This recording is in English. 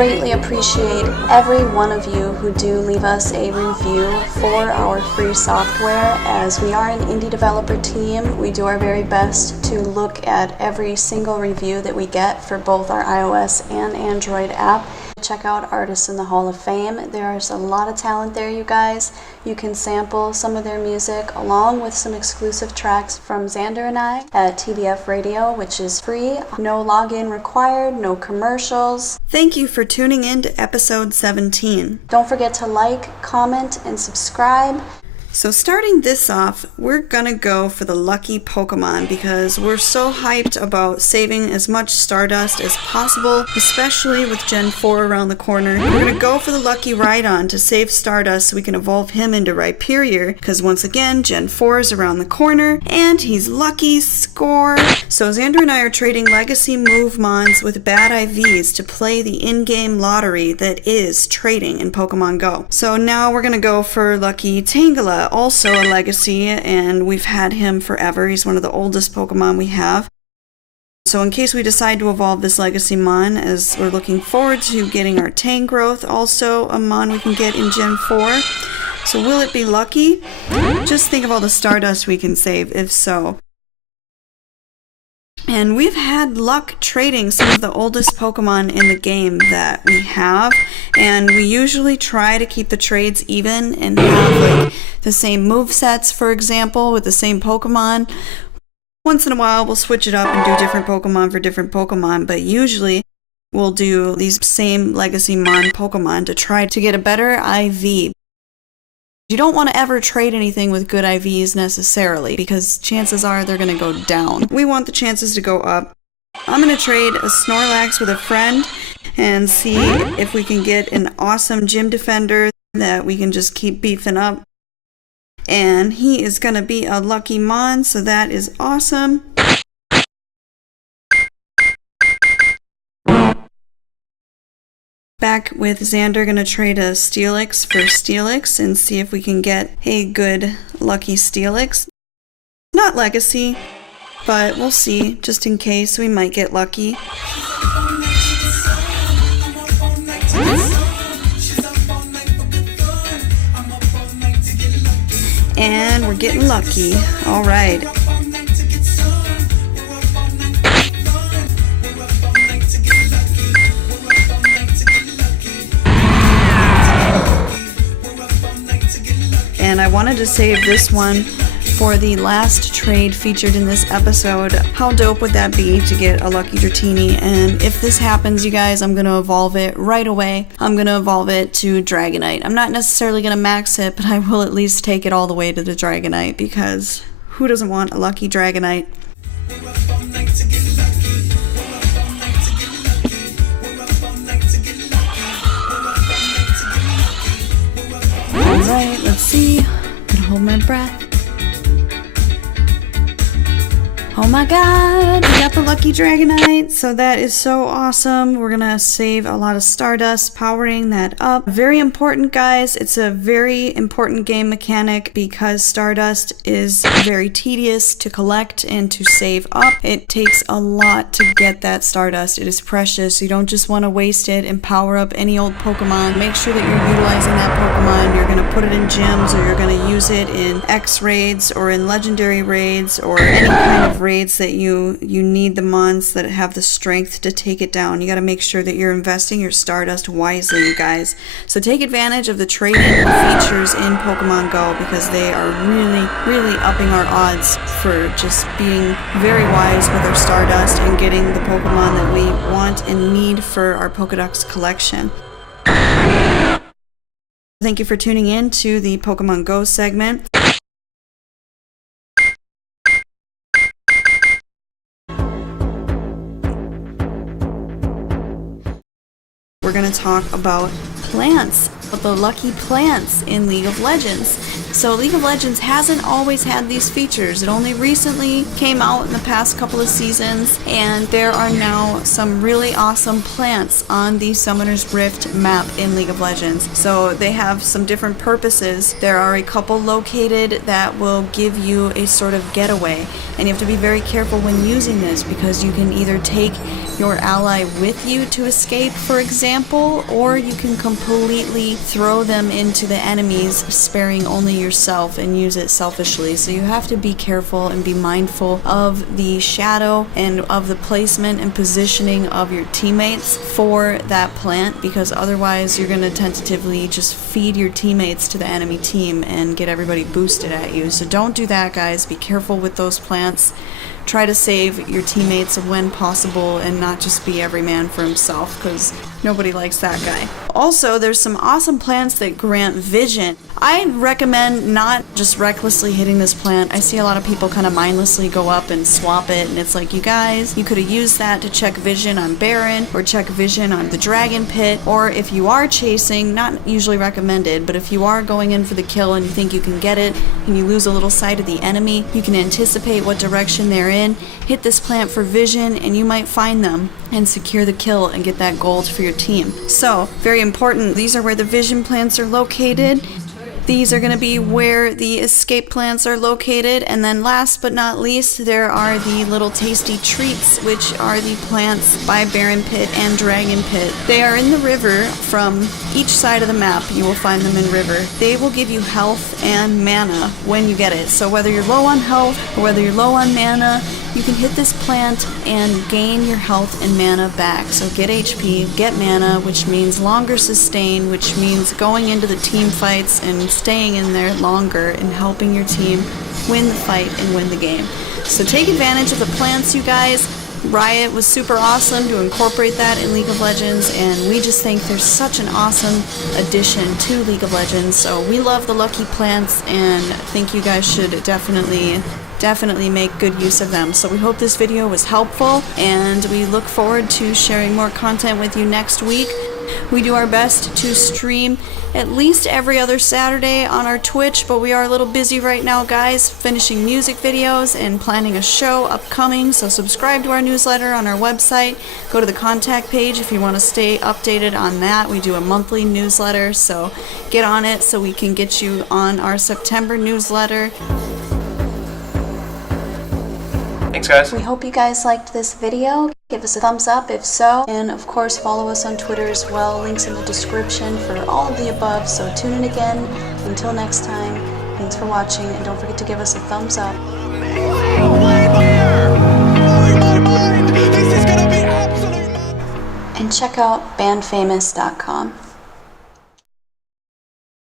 greatly appreciate every one of you who do leave us a review for our free software. As we are an indie developer team, we do our very best to look at every single review that we get for both our iOS and Android app. Check out Artists in the Hall of Fame. There's a lot of talent there, you guys. You can sample some of their music along with some exclusive tracks from Xander and I at TBF Radio, which is free. No login required, no commercials. Thank you for tuning in to episode 17. Don't forget to like, comment, and subscribe. So starting this off, we're gonna go for the lucky Pokemon because we're so hyped about saving as much Stardust as possible, especially with Gen 4 around the corner. We're gonna go for the lucky Rhydon to save Stardust so we can evolve him into Rhyperior, because once again, Gen 4 is around the corner, and he's lucky, score! So Xander and I are trading Legacy Move Mons with bad IVs to play the in-game lottery that is trading in Pokemon Go. So now we're gonna go for lucky Tangela, also a legacy, and we've had him forever. He's one of the oldest Pokemon we have. So in case we decide to evolve this legacy Mon, as we're looking forward to getting our Tang growth, also a Mon we can get in Gen 4. So will it be lucky? Just think of all the Stardust we can save, if so. And we've had luck trading some of the oldest Pokemon in the game that we have, and we usually try to keep the trades even and have like the same movesets, for example, with the same Pokemon. Once in a while we'll switch it up and do different Pokemon for different Pokemon, but usually we'll do these same Legacy Mon Pokemon to try to get a better IV. You don't want to ever trade anything with good IVs necessarily, because chances are they're going to go down. We want the chances to go up. I'm going to trade a Snorlax with a friend and see if we can get an awesome gym defender that we can just keep beefing up. And he is going to be a lucky Mon, so that is awesome. Back with Xander, gonna trade a Steelix for Steelix and see if we can get a good lucky Steelix. Not legacy, but we'll see. Just in case, we might get lucky. And we're getting lucky. All right. And I wanted to save this one for the last trade featured in this episode. How dope would that be to get a lucky Dratini? And if this happens, you guys, I'm going to evolve it right away. I'm going to evolve it to Dragonite. I'm not necessarily going to max it, but I will at least take it all the way to the Dragonite, because who doesn't want a lucky Dragonite? Alright, let's see. I'm gonna hold my breath. Oh my god, we got the lucky Dragonite, so that is so awesome. We're gonna save a lot of Stardust, powering that up. Very important, guys. It's a very important game mechanic because Stardust is very tedious to collect and to save up. It takes a lot to get that Stardust. It is precious. You don't just want to waste it and power up any old Pokemon. Make sure that you're utilizing that Pokemon. You're gonna put it in gyms, or you're gonna use it in X raids or in legendary raids or any kind of raids that you need the Mons that have the strength to take it down. You got to make sure that you're investing your Stardust wisely, you guys. So take advantage of the trading features in Pokemon Go, because they are really upping our odds for just being very wise with our Stardust and getting the Pokemon that we want and need for our Pokedex collection. Thank you for tuning in to the Pokemon Go segment. We're going to talk about plants, about the lucky plants in League of Legends. So League of Legends hasn't always had these features. It only recently came out in the past couple of seasons, and there are now some really awesome plants on the Summoner's Rift map in League of Legends. So they have some different purposes. There are a couple located that will give you a sort of getaway, and you have to be very careful when using this, because you can either take your ally with you to escape, for example, trample, or you can completely throw them into the enemies, sparing only yourself, and use it selfishly. So you have to be careful and be mindful of the shadow and of the placement and positioning of your teammates for that plant, because otherwise you're going to tentatively just feed your teammates to the enemy team and get everybody boosted at you. So don't do that, guys. Be careful with those plants. Try to save your teammates when possible and not just be every man for himself, because nobody likes that guy. Also, there's some awesome plants that grant vision. I recommend not just recklessly hitting this plant. I see a lot of people kind of mindlessly go up and swap it, and it's like, you guys, you could have used that to check vision on Baron or check vision on the Dragon Pit, or if you are chasing, not usually recommended, but if you are going in for the kill and you think you can get it and you lose a little sight of the enemy, you can anticipate what direction they're in, hit this plant for vision, and you might find them and secure the kill and get that gold for your team. So, very important, these are where the vision plants are located. These are going to be where the escape plants are located, and then last but not least, there are the little tasty treats, which are the plants by Baron Pit and Dragon Pit. They are in the river from each side of the map. You will find them in river. They will give you health and mana when you get it. So whether you're low on health or whether you're low on mana, you can hit this plant and gain your health and mana back. So get HP, get mana, which means longer sustain, which means going into the team fights and staying in there longer and helping your team win the fight and win the game. So take advantage of the plants, you guys. Riot was super awesome to incorporate that in League of Legends, and we just think there's such an awesome addition to League of Legends. So we love the lucky plants and think you guys should definitely make good use of them. So we hope this video was helpful, and we look forward to sharing more content with you next week. We do our best to stream at least every other Saturday on our Twitch, but we are a little busy right now, guys, finishing music videos and planning a show upcoming. So subscribe to our newsletter on our website. Go to the contact page if you want to stay updated on that. We do a monthly newsletter, so get on it so we can get you on our September newsletter. Thanks, guys. We hope you guys liked this video. Give us a thumbs up if so, and of course follow us on Twitter as well. Links in the description for all of the above. So tune in again. Until next time, thanks for watching, and don't forget to give us a thumbs up. And check out bandfamous.com.